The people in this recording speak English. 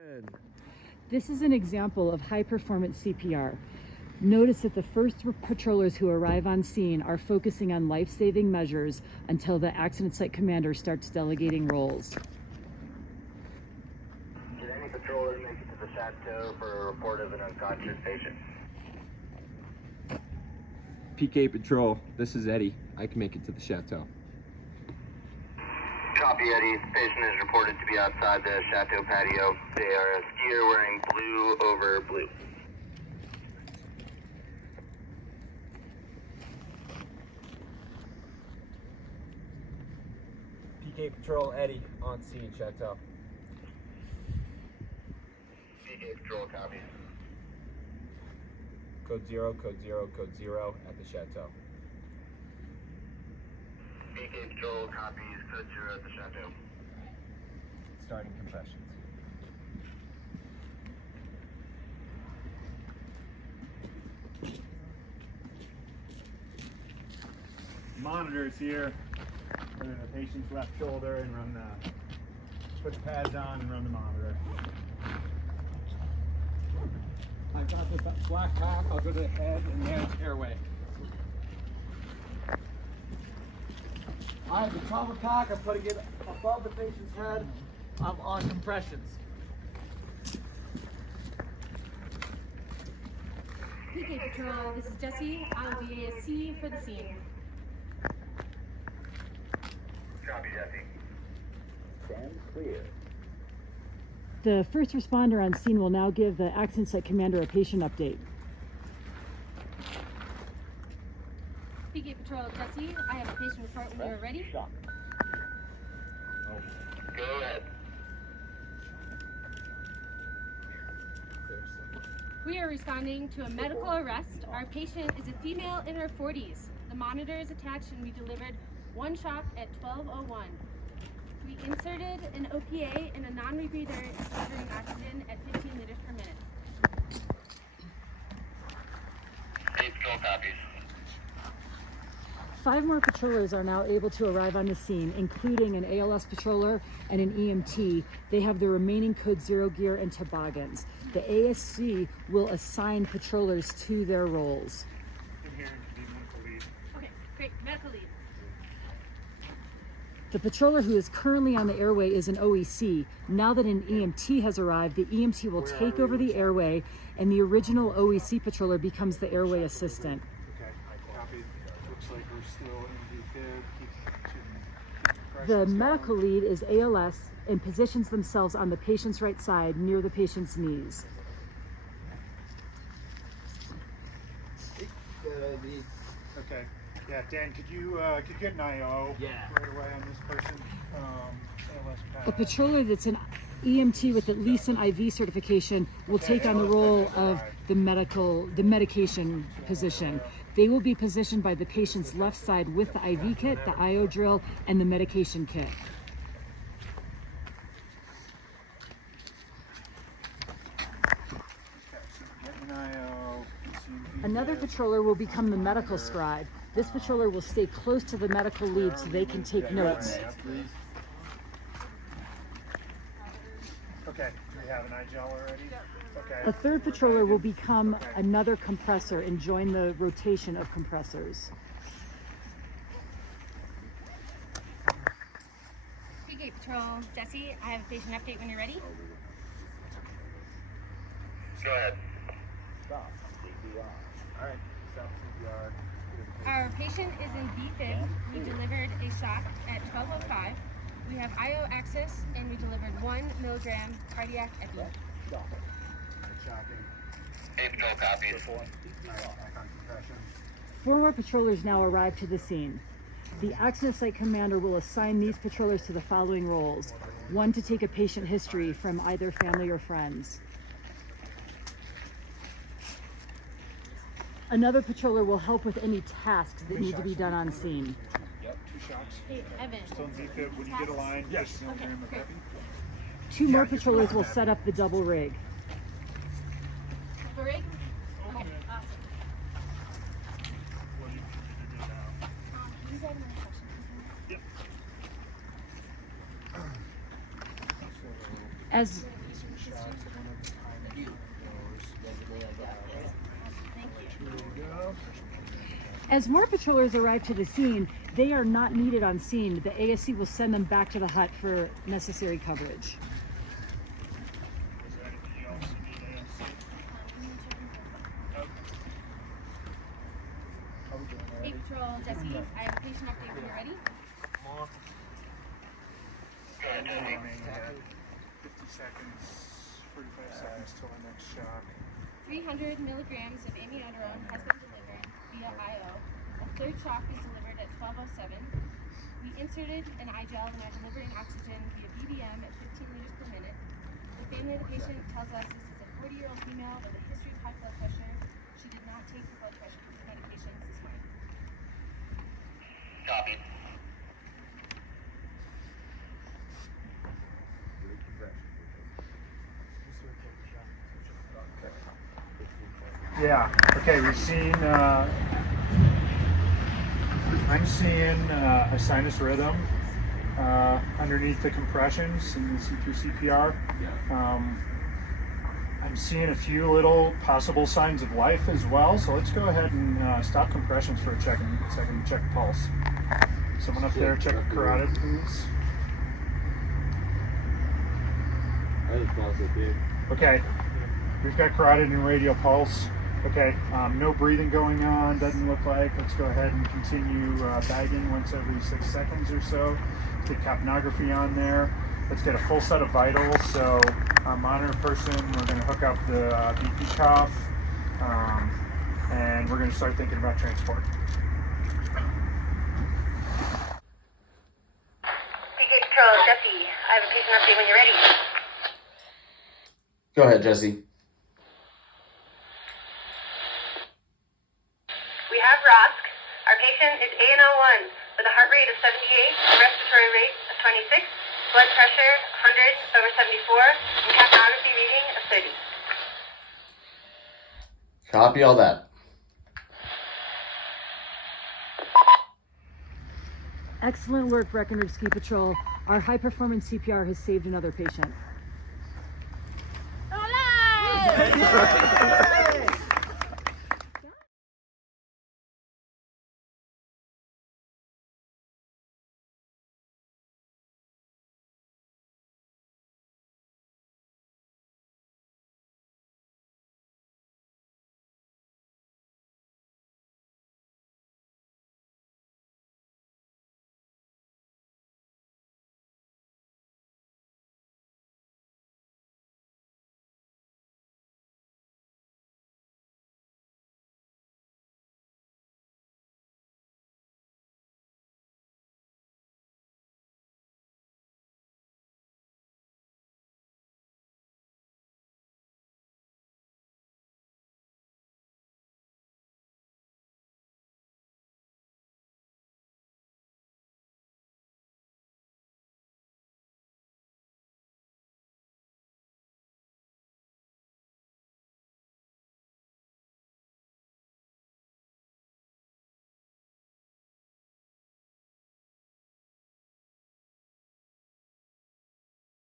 Good. This is an example of high performance CPR. Notice that the first patrollers who arrive on scene are focusing on life-saving measures until the accident site commander starts delegating roles. Did any patroller make it to the chateau for a report of an unconscious patient? PK Patrol, this is Eddie. I can make it to the chateau. Copy, Eddie. Patient is reported to be outside the chateau patio. They are a skier wearing blue over blue. PK Patrol, Eddie, on scene, chateau. PK Patrol, copy. Code 0, code 0, code 0 at the chateau. PK Patrol copies code 0 at the chateau. Starting compressions. Monitors here. Put in the patient's left shoulder and run the, put the pads on and run the monitor. I've got this black pack, I'll go to the head and there's airway. I have the trauma pack, I'm putting it above the patient's head. I'm on compressions. PK Patrol, this is Jesse. I'll be ASC for the scene. Copy, Jesse. Stand clear. The first responder on scene will now give the accident site commander a patient update. PK Patrol, Jesse. I have a patient report when you are ready. Go ahead. We are responding to a medical arrest. Our patient is a female in her 40s. The monitor is attached and we delivered one shock at 12:01. We inserted an OPA and a non-rebreather is delivering oxygen at 15 liters per minute. PK Patrol copies. 5 more patrollers are now able to arrive on the scene, including an ALS patroller and an EMT. They have the remaining code 0 gear and toboggans. The ASC will assign patrollers to their roles. In here and be medical lead. Okay, great. Medical lead. The patroller who is currently on the airway is an OEC. Now that an EMT has arrived, the EMT will take over the airway and the original OEC patroller becomes the airway assistant. Okay, copied. Looks like we're still in the fib. Keep The pressures medical going. lead is ALS and positions themselves on the patient's right side near the patient's knees. Okay. Yeah, Dan, could you get an IO right away on this person? ALS A pad. patroller that's an EMT with at least an IV certification will take on the role of the medication position. They will be positioned by the patient's left side with the IV kit, the IO drill, and the medication kit. Get an IO. Another patroller will become the medical scribe. This patroller will stay close to the medical lead so they can take notes. Okay, we have an iGel already? Okay. A third patroller will become another compressor and join the rotation of compressors. PK Patrol, Jesse. I have a patient update when you're ready. Go ahead. Stop. CPR. All right, stop CPR. Our patient is in B-fib. We delivered a shock at 12:05. We have IO access and we delivered 1 milligram cardiac epi. Stop it. Shocking. PK Patrol copies. All right, back on compression. 4 more patrollers now arrive to the scene. The accident site commander will assign these patrollers to the following roles. 1 to take a patient history from either family or friends. Another patroller will help with any tasks that need to be done on scene. Yep, 2 shots. Hey, Evan. Still in Z-fib. When you get a line, yes. Okay, great. 2 more patrollers will set up the double rig. The rig? Okay, awesome. You guys have any questions? As Shots. As more patrollers arrive to the scene, they are not needed on scene. The ASC will send them back to the hut for necessary coverage. Is there anything else you need, AMC? How we doing, Hey Eddie? Patrol, Jesse, I have a patient update when you're ready. More. 50 seconds, 45 seconds till our next shock. 300 milligrams of amiodarone has been delivered via IO. A third shock is delivered at 12:07. We inserted an iGel and are delivering oxygen via BBM at 15 liters per minute. The family of the patient tells us this is a 40-year-old female with a history of high blood pressure. She did not take the blood pressure medications this morning. Copy. Yeah. Okay. We've seen. I'm seeing a sinus rhythm underneath the compressions in the C2 CPR. I'm seeing a few little possible signs of life as well. So let's go ahead and stop compressions for a second so I can check pulse. Someone up there, check the carotid, please. Okay. We've got carotid and radial pulse. Okay, no breathing going on, doesn't look like. Let's go ahead and continue bagging once every 6 seconds or so. Let's get capnography on there. Let's get a full set of vitals. So our monitor person, we're gonna hook up the BP cuff, and we're gonna start thinking about transport. PK Patrol, Jesse, I have a patient update when you're ready. Go ahead, Jesse. We have ROSC. Our patient is ANO1 with a heart rate of 78, a respiratory rate of 26, blood pressure 100/74, and capnography reading of 30. Copy all that. Excellent work, Breckenridge Ski Patrol. Our high performance CPR has saved another patient. Hola!